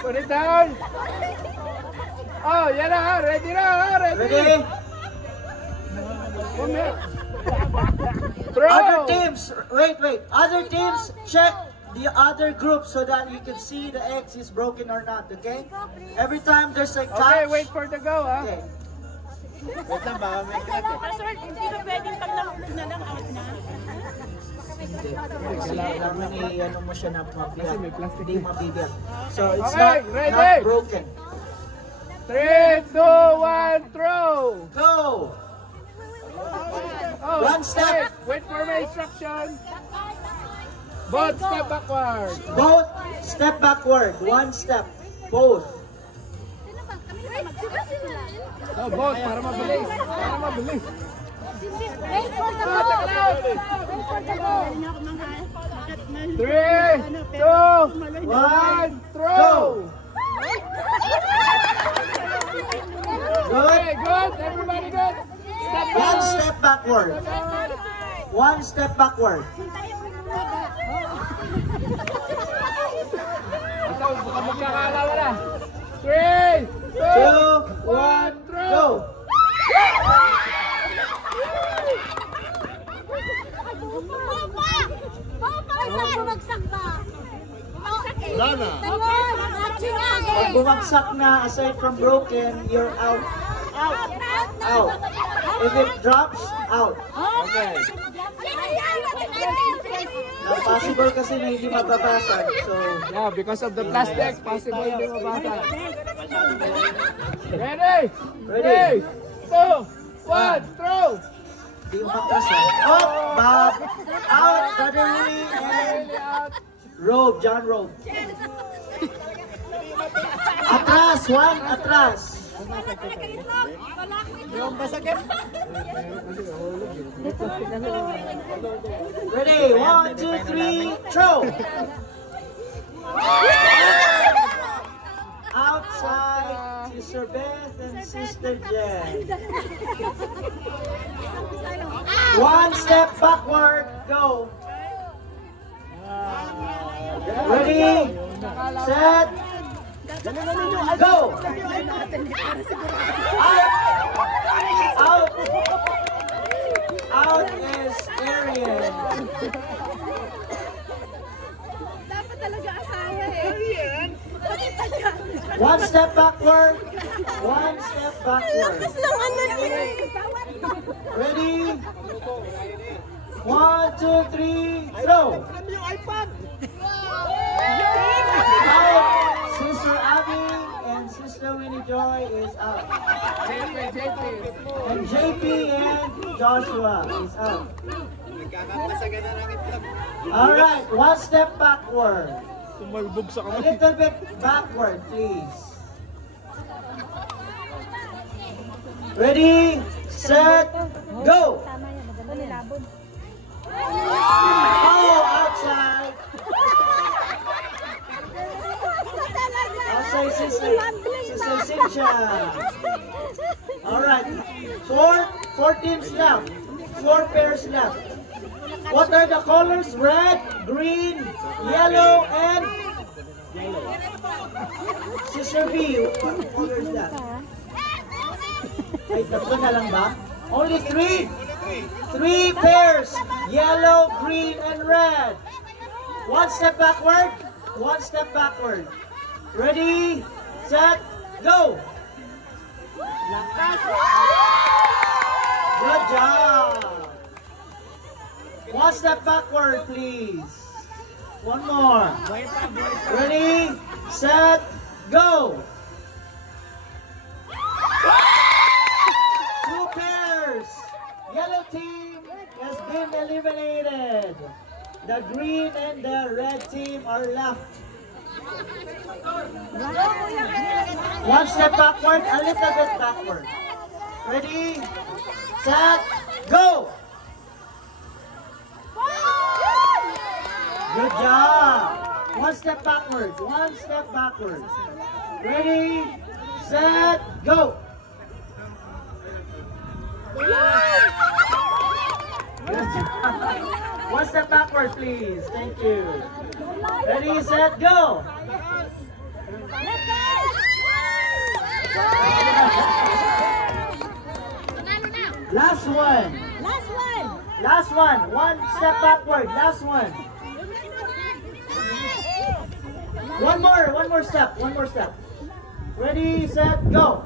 Put it down. Oh, yan na. Ready na. Ready. Ready? Come here. Throw. Other teams, wait. Other teams, check the other group so that you can see the X is broken or not, okay? Every time there's a catch. Okay, wait for the go, ha? Okay. Wait lang ba? May Sir, hindi na pwedeng pag nahulog na lang out na. Kailangan ano mo siya na mabiyak. Hindi mabiyak. So it's Okay, not broken. 3, 2, 1, throw! Go! Oh, One step. Wait for my instruction. Both step backward. Both step backward. One step. Both. No, both. Para mabilis. Para mabilis. Wait for the ball. Wait for the ball. 3, 2, 1, throw! Good. Okay, good. Everybody good. Step One back. step backward. One step backward. Ito, baka magkakalawa na. 3, 2, 1, throw! Go! Pag bumagsak na, aside from broken, you're out. Out. If it drops, out. Okay. Now, possible kasi na hindi mababasag. So, Yeah, because of the plastic, possible hindi mabasa. Ready? Ready. 3, 2, 1, throw! hindi yung matras ha. Oh, Bob. Out. Brother Willie and Robe. John Robe. Atras. One atras. Yung basagin. Ready? 1, 2, 3, throw! Outside, Sister Beth and Sister Jen. One step backward, go. Ready, set, go. Out. Out is Arian. Dapat talaga asawa eh. One step backward. One step backward. Lakas lang ano niya. Ready? 1, 2, 3, throw. Out. Sister Abby and Sister Winnie Joy is out. And JP and Joshua is out. Alright, one step backward. A little bit backward, please. Ready, set, go! Oh, outside! Outside, Sister Cynthia. Alright, four teams left. 4 pairs left. What are the colors? Red, green, yellow, and Sister B. What color is that? Ay, tatlo na lang ba? Only 3? 3 pairs. Yellow, green, and red. One step backward. One step backward. Ready, set, go. Good job. One step backward, please. One more. Ready, set, go. 2 pairs. Yellow team has been eliminated. The green and the red team are left. One step backward, a little bit backward. Ready, set, go. Good job. One step backwards. One step backwards. Ready, set, go. Good job. One step backward, please. Thank you. Ready, set, go. Last one. Last one. Last one. One step backward. Last one. One more step. One more step. Ready, set, go.